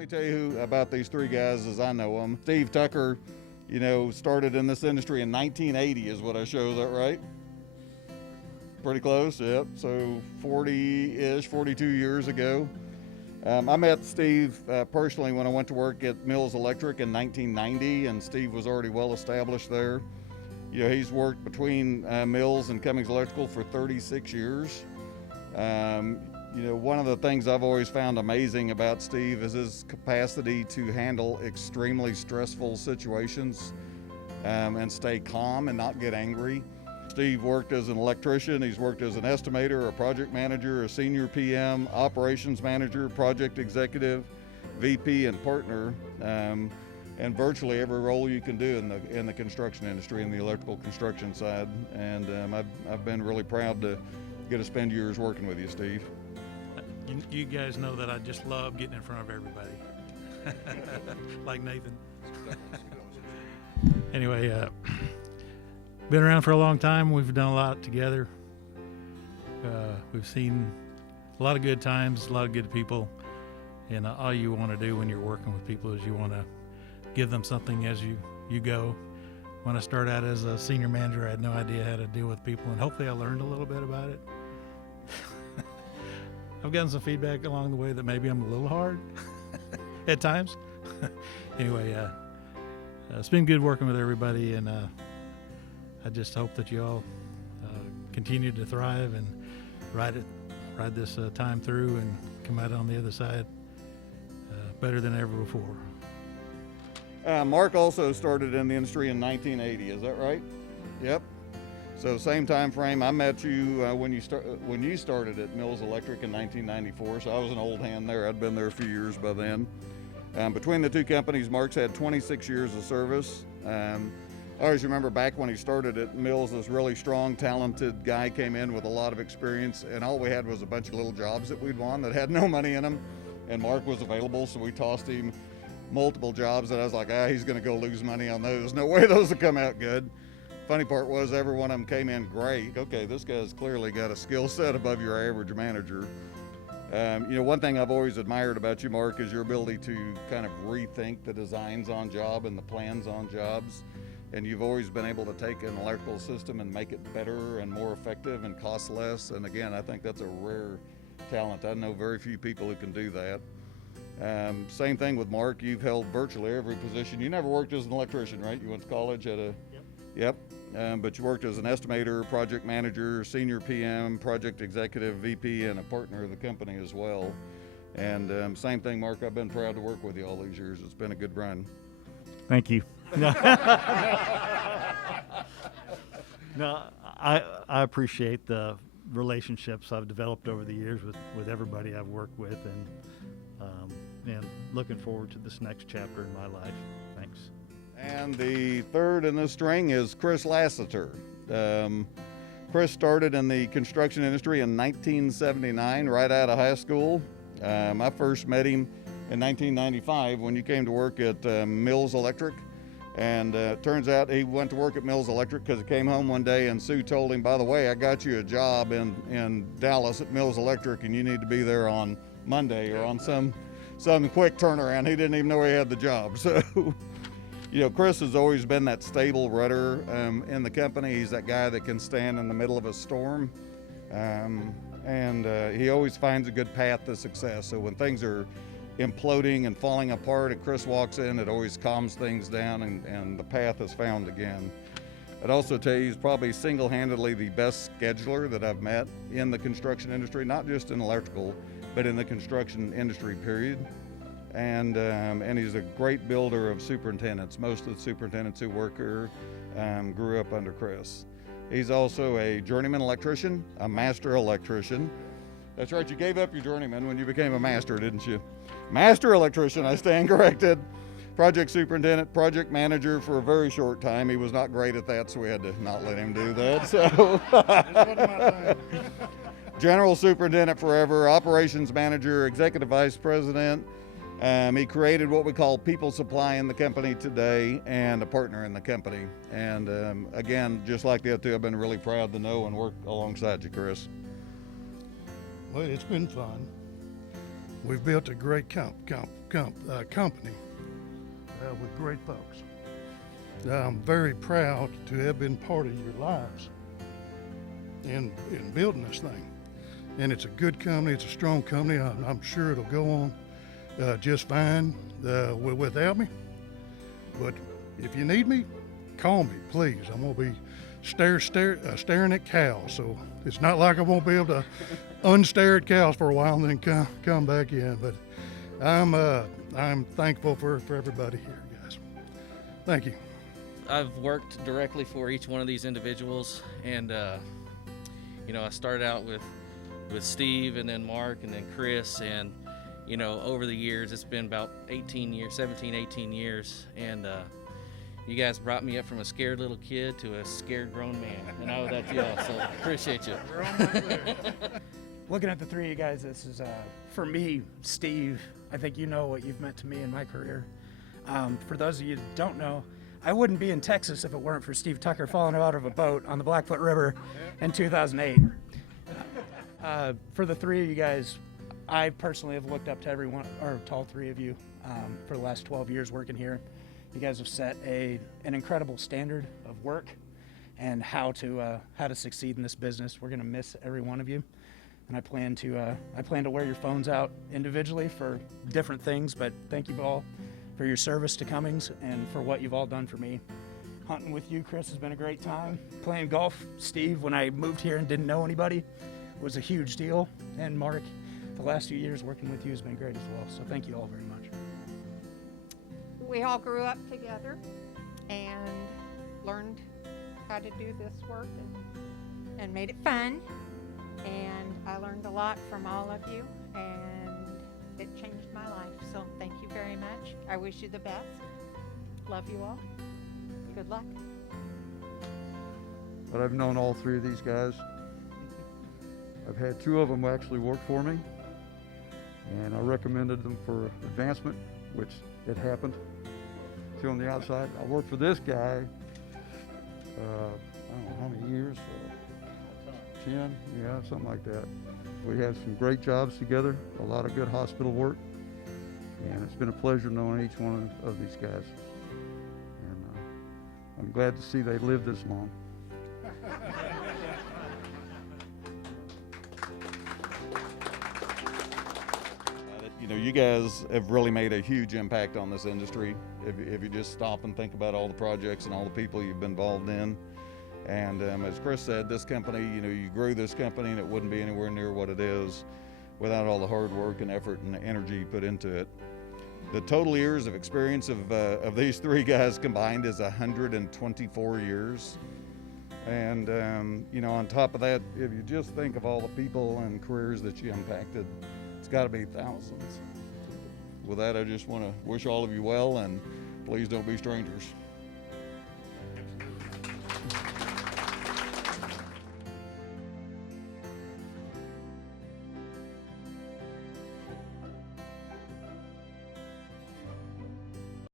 me tell you about these three guys as I know them. Steve Tucker, started in this industry in 1980 is what I show, is that right? Pretty close, yep. So 40-ish, 42 years ago. I met Steve personally when I went to work at Mills Electric in 1990, and Steve was already well established there. He's worked between Mills and Cummings Electrical for 36 years. One of the things I've always found amazing about Steve is his capacity to handle extremely stressful situations and stay calm and not get angry. Steve worked as an electrician, he's worked as an estimator, a project manager, a senior PM, operations manager, project executive, VP, and partner, and virtually every role you can do in the construction industry, in the electrical construction side. And I've been really proud to get to spend years working with you, Steve. You guys know that I just love getting in front of everybody, like Nathan. Anyway, been around for a long time. We've done a lot together. We've seen a lot of good times, a lot of good people, and all you want to do when you're working with people is you want to give them something as you go. When I started out as a senior manager, I had no idea how to deal with people, and hopefully I learned a little bit about it. I've gotten some feedback along the way that maybe I'm a little hard at times. Anyway, it's been good working with everybody, and I just hope that you all continue to thrive and ride this time through and come out on the other side better than ever before. Marc also started in the industry in 1980, is that right? Yep. So same time frame. I met you when you started at Mills Electric in 1994, so I was an old hand there. I'd been there a few years by then. Between the two companies, Marc's had 26 years of service. I always remember back when he started at Mills, this really strong, talented guy came in with a lot of experience, and all we had was a bunch of little jobs that we'd won that had no money in them, and Marc was available, so we tossed him multiple jobs, and I was like, he's gonna go lose money on those. No way those will come out good. Funny part was every one of them came in great. Okay, this guy's clearly got a skill set above your average manager. One thing I've always admired about you, Marc, is your ability to kind of rethink the designs on job and the plans on jobs. And you've always been able to take an electrical system and make it better and more effective and cost less. And again, I think that's a rare talent. I know very few people who can do that. Same thing with Marc. You've held virtually every position. You never worked as an electrician, right? You went to college at a... Yep. But you worked as an estimator, project manager, senior PM, project executive, VP, and a partner of the company as well. And same thing, Marc. I've been proud to work with you all these years. It's been a good run. Thank you. No, I appreciate the relationships I've developed over the years with everybody I've worked with, and looking forward to this next chapter in my life. Thanks. And the third in the string is Chris Lasater. Chris started in the construction industry in 1979, right out of high school. I first met him in 1995 when you came to work at Mills Electric. And turns out he went to work at Mills Electric because he came home one day and Sue told him, by the way, I got you a job in Dallas at Mills Electric and you need to be there on Monday or on some quick turnaround. He didn't even know he had the job. So, Chris has always been that stable rudder in the company. He's that guy that can stand in the middle of a storm. And he always finds a good path to success. So when things are imploding and falling apart and Chris walks in, it always calms things down and the path is found again. I'd also tell you he's probably single-handedly the best scheduler that I've met in the construction industry, not just in electrical, but in the construction industry, period. And he's a great builder of superintendents. Most of the superintendents who work here grew up under Chris. He's also a journeyman electrician, a master electrician. That's right, you gave up your journeyman when you became a master, didn't you? Master electrician, I stand corrected. Project superintendent, project manager for a very short time. He was not great at that, so we had to not let him do that. So, general superintendent forever, operations manager, executive vice president. He created what we call people supply in the company today and a partner in the company. And again, just like the other two, I've been really proud to know and work alongside you, Chris. Well, it's been fun. We've built a great company with great folks. I'm very proud to have been part of your lives in building this thing. And it's a good company, it's a strong company. I'm sure it'll go on just fine without me. But if you need me, call me, please. I'm gonna be staring at cows, so it's not like I won't be able to unstare at cows for a while and then come back in. But I'm thankful for everybody here, guys. Thank you. I've worked directly for each one of these individuals, and you know, I started out with Steve, and then Mark, and then Chris, and you know, over the years it's been about 18 years, and you guys brought me up from a scared little kid to a scared grown man, and I owe that to y'all, so appreciate you. Looking at the three of you guys, this is, for me, Steve, I think you know what you've meant to me in my career. For those of you that don't know, I wouldn't be in Texas if it weren't for Steve Tucker falling out of a boat on the Blackfoot River in 2008. For the three of you guys, I personally have looked up to everyone, or to all three of you, for the last 12 years working here. You guys have set an incredible standard of work and how to succeed in this business. We're going to miss every one of you, and I plan to wear your phones out individually for different things. But thank you all for your service to Cummings and for what you've all done for me. Hunting with you, Chris, has been a great time. Playing golf, Steve, when I moved here and didn't know anybody, was a huge deal. And Mark, the last few years working with you has been great as well. So thank you all very much. We all grew up together and learned how to do this work and made it fun. And I learned a lot from all of you, and it changed my life. So thank you very much. I wish you the best. Love you all. Good luck. But I've known all three of these guys. I've had two of them actually work for me, and I recommended them for advancement, which it happened. See on the outside, I worked for this guy, I don't know how many years, 10, yeah, something like that. We had some great jobs together, a lot of good hospital work, and it's been a pleasure knowing each one of these guys. And I'm glad to see they lived this long. You know, you guys have really made a huge impact on this industry. If you just stop and think about all the projects and all the people you've been involved in. And as Chris said, this company, you know, you grew this company and it wouldn't be anywhere near what it is without all the hard work and effort and energy you put into it. The total years of experience of these three guys combined is 124 years. And, you know, on top of that, if you just think of all the people and careers that you impacted, it's got to be thousands. With that, I just want to wish all of you well, and please don't be strangers.